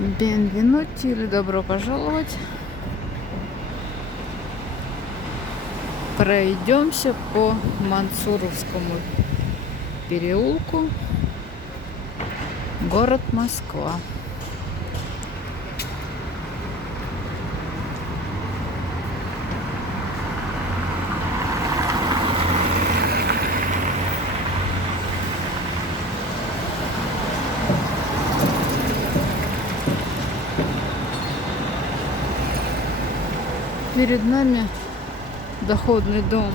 Бенвенути или добро пожаловать. Пройдемся по Мансуровскому переулку, город Москва. Перед нами доходный дом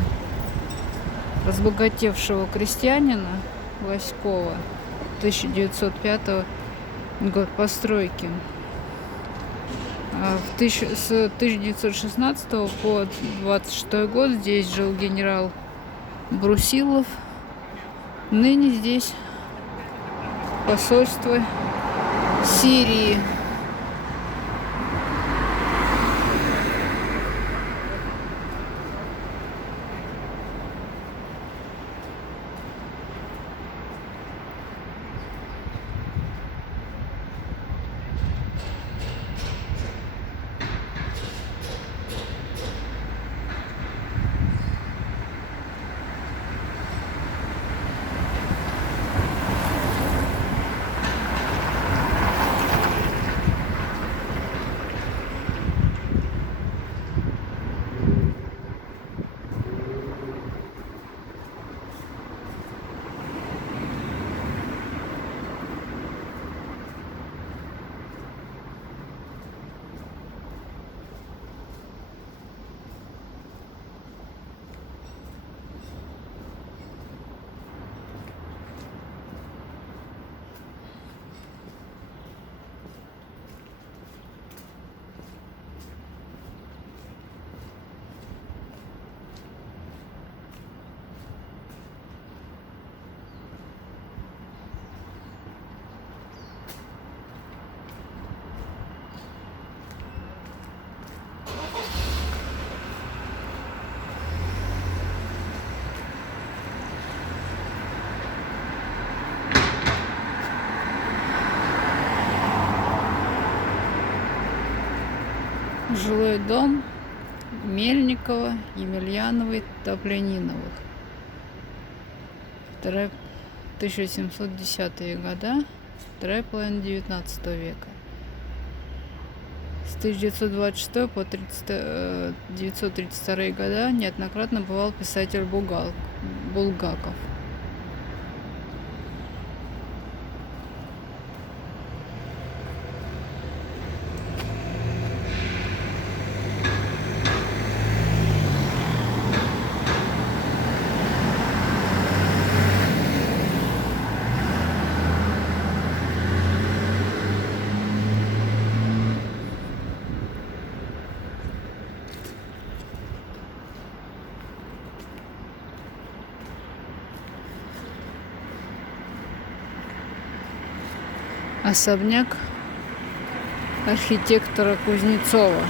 разбогатевшего крестьянина Васькова, 1905 год постройки. С 1916 по 26 год здесь жил генерал Брусилов. Ныне здесь посольство Сирии. Жилой дом Мельникова, Емельяновой, Топляниновых. 1710-е года, вторая половина 19 века. С 1926 по 1932 года неоднократно бывал писатель Булгаков. Особняк архитектора Кузнецова,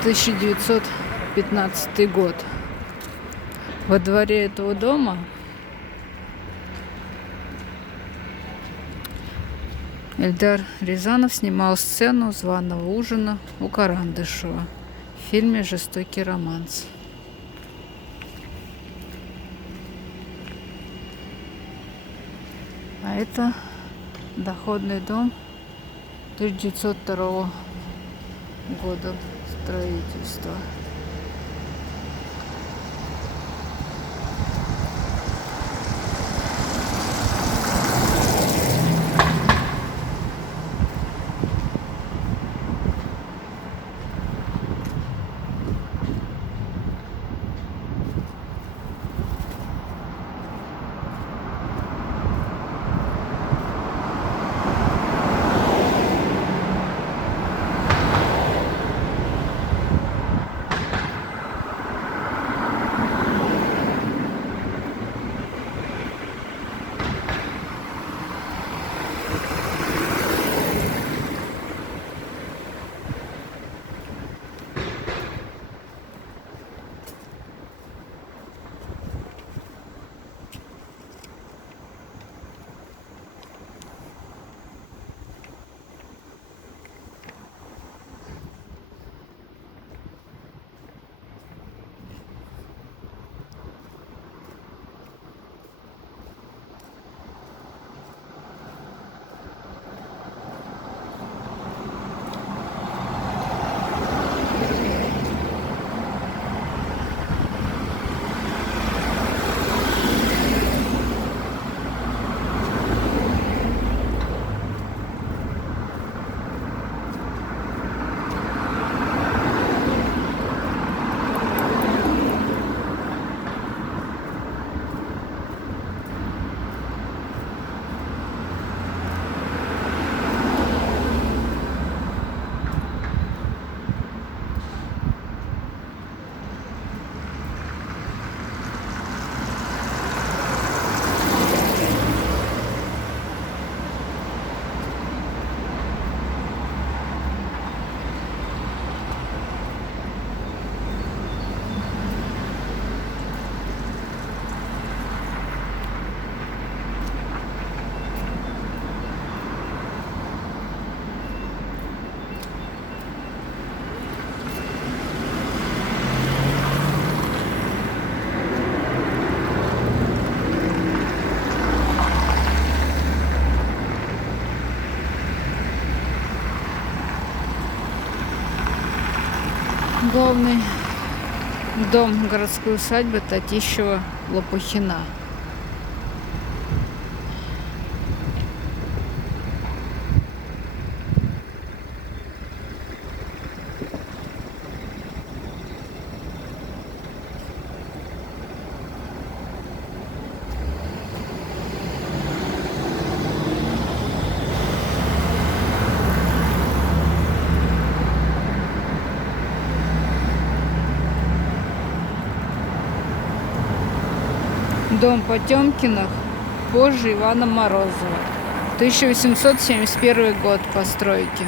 1915 год. Во дворе этого дома Эльдар Рязанов снимал сцену званого ужина у Карандышева в фильме «Жестокий романс». А это доходный дом 1902 года строительства. главный дом городской усадьбы Татищева-Лопухина. Дом Потемкиных позже Ивана Морозова. 1871 год постройки.